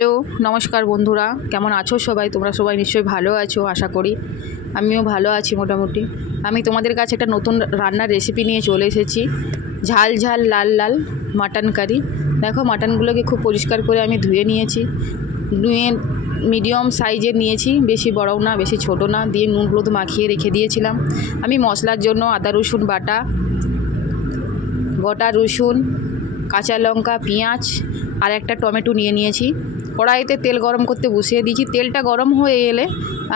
Hello, নমস্কার বন্ধুরা। কেমন আছো সবাই? তোমরা সবাই নিশ্চয়ই ভালো আছো, আশা করি। আমিও ভালো আছি মোটামুটি। আমি তোমাদের কাছে একটা নতুন রান্নার রেসিপি নিয়ে চলে এসেছি। ঝাল ঝাল, লাল লাল মাটন কারি। দেখো, মাটনগুলোকে খুব পরিষ্কার করে আমি ধুয়ে নিয়েছি। ধুয়ে মিডিয়াম সাইজের নিয়েছি। বেশি বড়ও না, বেশি ছোটো না। দিয়ে নুন হলুদ মাখিয়ে রেখে দিয়েছিলাম। আমি মশলার জন্য আদা, রসুন, বাটা, গোটা রসুন, কাঁচা লঙ্কা, পেঁয়াজ আর একটা টমেটো নিয়ে নিয়েছি। কড়াইতে তেল গরম করতে বসিয়ে দিয়েছি। তেলটা গরম হয়ে এলে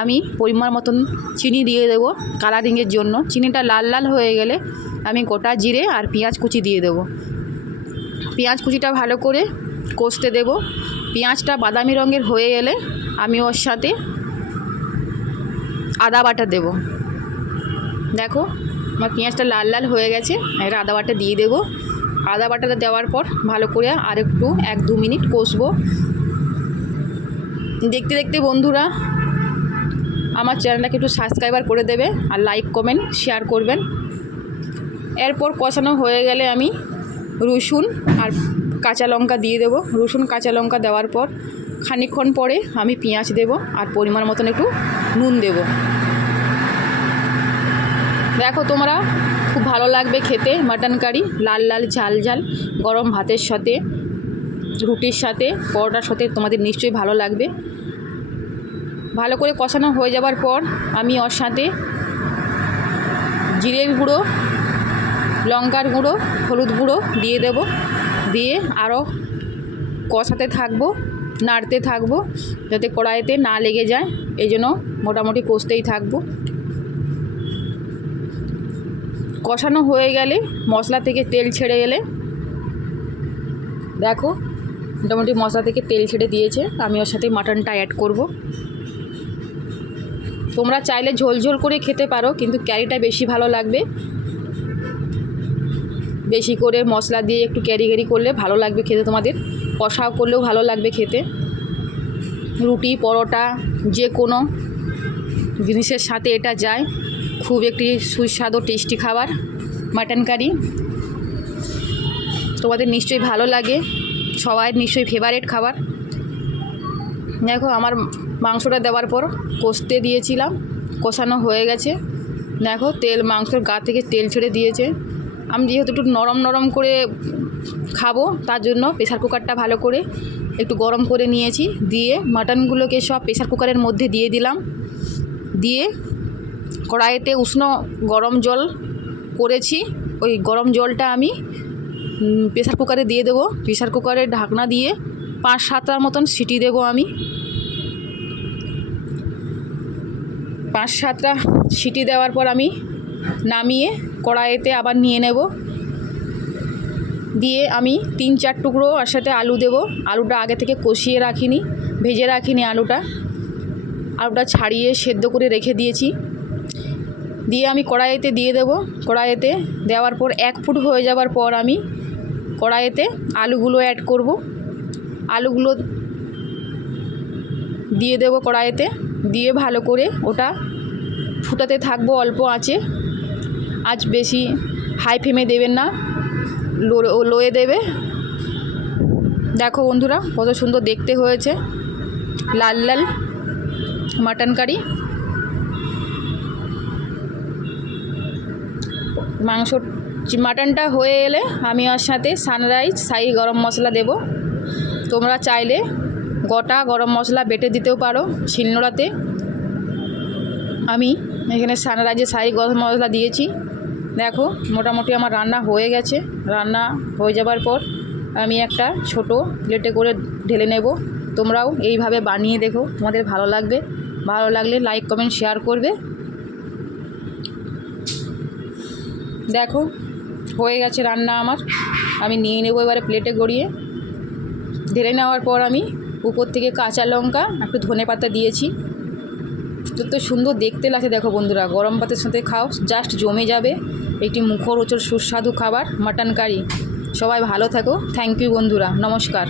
আমি পরিমাণ মতন চিনি দিয়ে দেবো কালারিংয়ের জন্য। চিনিটা লাল লাল হয়ে গেলে আমি গোটা জিরে আর পেঁয়াজ কুচি দিয়ে দেবো। পেঁয়াজ কুচিটা ভালো করে কষতে দেব। পেঁয়াজটা বাদামি রঙের হয়ে এলে আমি ওর সাথে আদা বাটা দেব। দেখো, আমার পেঁয়াজটা লাল লাল হয়ে গেছে, এবার আদা বাটা দিয়ে দেবো। আদা বাটাটা দেওয়ার পর ভালো করে আর একটু এক দু মিনিট কষবো। দেখতে দেখতে বন্ধুরা, আমার চ্যানেলটাকে একটু সাবস্ক্রাইবার করে দেবে আর লাইক কমেন্ট শেয়ার করবেন। এরপর কষানো হয়ে গেলে আমি রসুন আর কাঁচা লঙ্কা দিয়ে দেবো। রসুন, কাঁচা লঙ্কা দেওয়ার পর খানিকক্ষণ পরে আমি পেঁয়াজ দেব আর পরিমাণ মতন একটু নুন দেব। দেখো তোমরা, খুব ভালো লাগবে খেতে মাটন কারি লাল লাল, ঝাল ঝাল, গরম ভাতের সাথে। রুটির সাথে, পরোটার সাথে তোমাদের নিশ্চয়ই ভালো লাগবে। ভালো করে কষানো হয়ে যাবার পর আমি ওর সাথে জিরের গুঁড়ো, লঙ্কার গুঁড়ো, হলুদ গুঁড়ো দিয়ে দেব। দিয়ে আরও কষাতে থাকব, নাড়তে থাকব, যাতে কড়াইতে না লেগে যায়। এই জন্য মোটামুটি কষতেই থাকব। কষানো হয়ে গেলে মশলা থেকে তেল ছেড়ে গেলে দেখো মোটামুটি মশলা থেকে তেল ছেড়ে দিয়েছে, আমি ওর সাথে মাটনটা অ্যাড করব। তোমরা চাইলে ঝোল ঝোল করে খেতে পারো, কিন্তু ক্যারিটা বেশি ভালো লাগবে। বেশি করে মশলা দিয়ে একটু ক্যারি ক্যারি করলে ভালো লাগবে খেতে তোমাদের, কষাও করলেও ভালো লাগবে খেতে। রুটি, পরোটা, যে কোনো জিনিসের সাথে এটা যায়, খুব একটি সুস্বাদু টেস্টি খাবার মাটন কারি তোমাদের নিশ্চয়ই ভালো লাগে। সবাই নিশ্চয়ই ফেভারেট খাবার। দেখো আমার মাংসটা দেওয়ার পর কষতে দিয়েছিলাম, কষানো হয়ে গেছে। দেখো তেল, মাংসর গা থেকে তেল ছেড়ে দিয়েছে। আমি যেহেতু একটু নরম নরম করে খাব, তার জন্য প্রেশার কুকারটা ভালো করে একটু গরম করে নিয়েছি। দিয়ে মাটনগুলোকে সব প্রেশার কুকারের মধ্যে দিয়ে দিলাম। দিয়ে কড়াইতে উষ্ণ গরম জল করেছি। ওই গরম জলটা আমি প্রেশার কুকারে দিয়ে দেবো। প্রেশার কুকারের ঢাকনা দিয়ে পাঁচ সাতটার মতন সিটি দেবো আমি। পাঁচ সাতটা সিটি দেওয়ার পর আমি নামিয়ে কড়াইতে আবার নিয়ে নেব। দিয়ে আমি তিন চার টুকরো আর সাথে আলু দেবো। আলুটা আগে থেকে কষিয়ে রাখিনি, ভেজে রাখিনি আলুটা। আলুটা ছাড়িয়ে সেদ্ধ করে রেখে দিয়েছি। দিয়ে আমি কড়াইতে দিয়ে দেব। কড়াইতে দেওয়ার পর এক ফুট হয়ে যাওয়ার পর আমি কড়াইতে আলুগুলো অ্যাড করব। আলুগুলো দিয়ে দেব কড়াইতে। দিয়ে ভালো করে ওটা ফুটাতে থাকব অল্প আঁচে। আজ বেশি হাই ফ্লেমে দেবেন না। লো লোয়ে দেবে। দেখো বন্ধুরা কত সুন্দর দেখতে হয়েছে। লাল লাল মাটন কারি মাংস মাটনটা হয়ে এলে আমি ওর সাথে সানরাইজ সাই গরম মশলা দেব। তোমরা চাইলে গোটা গরম মশলা বেটে দিতেও পারো শিলনোড়াতে। আমি এখানে সানরাইজে সাই গরম মশলা দিয়েছি। দেখো, মোটামুটি আমার রান্না হয়ে গেছে। রান্না হয়ে যাবার পর আমি একটা ছোট প্লেটে করে ঢেলে নেব। তোমরাও এইভাবে বানিয়ে দেখো, তোমাদের ভালো লাগবে। ভালো লাগলে লাইক কমেন্ট শেয়ার করবে। দেখো হয়ে গেছে রান্না আমার। আমি নিয়ে নেব এবারে প্লেটে গড়িয়ে। ঢেলে নেওয়ার পর আমি উপর থেকে কাঁচা লঙ্কা, একটু ধনে পাতা দিয়েছি। যত সুন্দর দেখতে লাগছে দেখো বন্ধুরা, গরম পাতের সাথে খাও জাস্ট জমে যাবে। একটি মুখরোচর সুস্বাদু খাবার মাটন কারি সবাই ভালো থাকো থ্যাংক ইউ বন্ধুরা, নমস্কার।